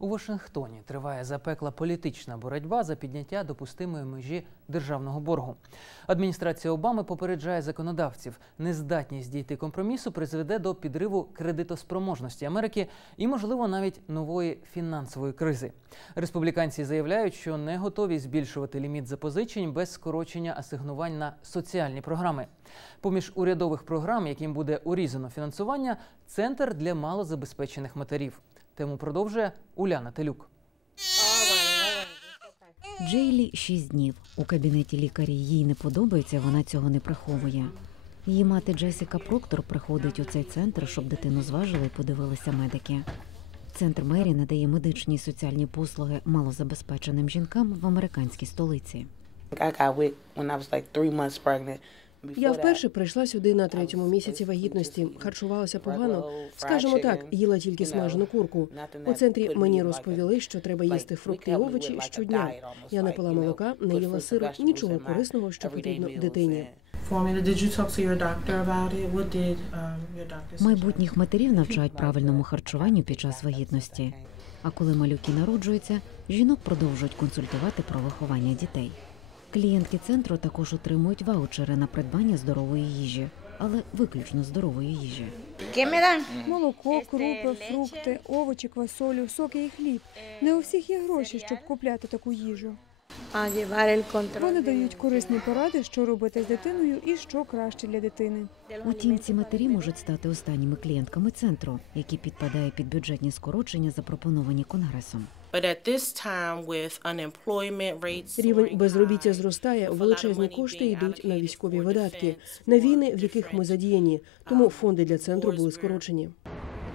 У Вашингтоні триває запекла політична боротьба за підняття допустимої межі державного боргу. Адміністрація Обами попереджає законодавців, нездатність дійти компромісу призведе до підриву кредитоспроможності Америки і, можливо, навіть нової фінансової кризи. Республіканці заявляють, що не готові збільшувати ліміт запозичень без скорочення асигнувань на соціальні програми. Поміж урядових програм, яким буде урізано фінансування, центр для малозабезпечених матерів. Тему продовжує Уляна Телюк. Джейлі шість днів. У кабінеті лікарі їй не подобається, вона цього не приховує. Її мати Джесіка Проктор приходить у цей центр, щоб дитину зважили і подивилися медики. Центр Мері надає медичні і соціальні послуги малозабезпеченим жінкам в американській столиці. Я вперше прийшла сюди на третьому місяці вагітності. Харчувалася погано. Скажімо так, їла тільки смажену курку. У центрі мені розповіли, що треба їсти фрукти і овочі щодня. Я не пила молока, не їла сиру, нічого корисного, що потрібно дитині. um? Майбутніх матерів навчають правильному харчуванню під час вагітності. А коли малюки народжуються, жінок продовжують консультувати про виховання дітей. Клієнтки центру також отримують ваучери на придбання здорової їжі, але виключно здорової їжі. Молоко, крупи, фрукти, овочі, квасолю, соки і хліб. Не у всіх є гроші, щоб купляти таку їжу. Вони дають корисні поради, що робити з дитиною і що краще для дитини. Утім, ці матері можуть стати останніми клієнтками центру, які підпадає під бюджетні скорочення, запропоновані конгресом. Рівень безробіття зростає, величезні кошти йдуть на військові видатки, на війни, в яких ми задіяні. Тому um, фонди для центру були скорочені.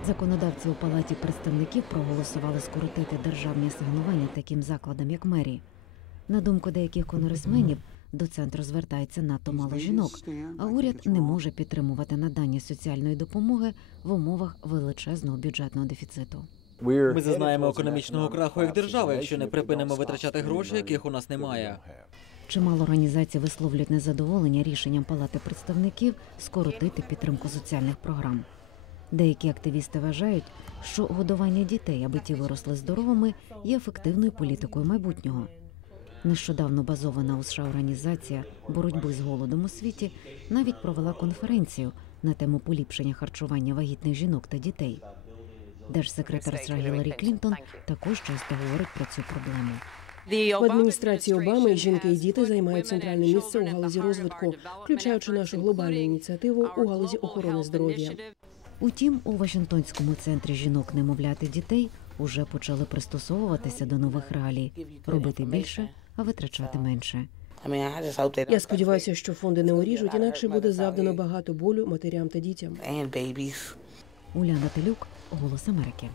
Законодавці у палаті представників проголосували скоротити державні асигнування таким закладам, як мері. На думку деяких конгресменів, до центру звертається надто мало жінок, а уряд не може підтримувати надання соціальної допомоги в умовах величезного бюджетного дефіциту. Ми зазнаємо економічного краху як держава, якщо не припинимо витрачати гроші, яких у нас немає. Чимало організацій висловлюють незадоволення рішенням Палати представників скоротити підтримку соціальних програм. Деякі активісти вважають, що годування дітей, аби ті виросли здоровими, є ефективною політикою майбутнього. Нещодавно базована у США організація боротьби з голодом у світі навіть провела конференцію на тему поліпшення харчування вагітних жінок та дітей. Держсекретар США Гіларі Клінтон також часто говорить про цю проблему. В адміністрації Обами жінки і діти займають центральне місце у галузі розвитку, включаючи нашу глобальну ініціативу у галузі охорони здоров'я. Утім, у Вашингтонському центрі жінок, немовляти дітей уже почали пристосовуватися до нових реалій, робити більше, витрачати менше. Я сподіваюся, що фонди не уріжуть, інакше буде завдано багато болю матерям та дітям. Уляна Телюк, Голос Америки.